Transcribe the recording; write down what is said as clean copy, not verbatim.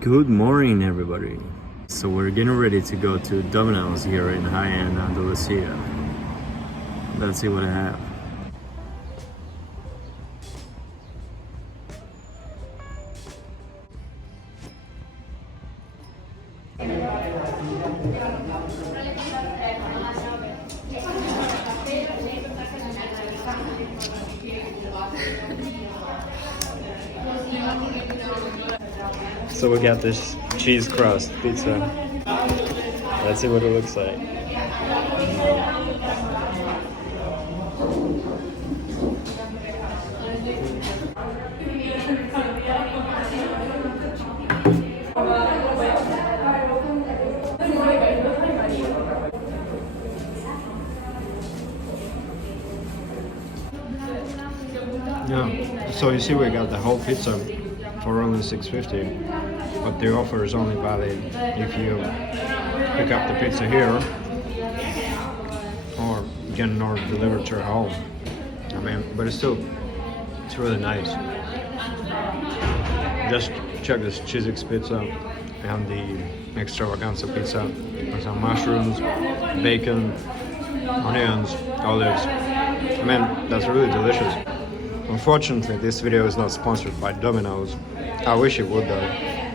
Good morning, everybody. So we're getting ready to go to Domino's here in high-end Andalusia. Let's see what I have. So we got this cheese crust pizza. Let's see what it looks like. Yeah, so you see we got the whole pizza for only $6.50, but the offer is only valid if you pick up the pizza here or get an order delivered to your home. I mean, but it's really nice. Just check this cheese pizza and the extravaganza pizza with some mushrooms, bacon, onions, olives. I mean, that's really delicious. Unfortunately, this video is not sponsored by Domino's. I wish it would though.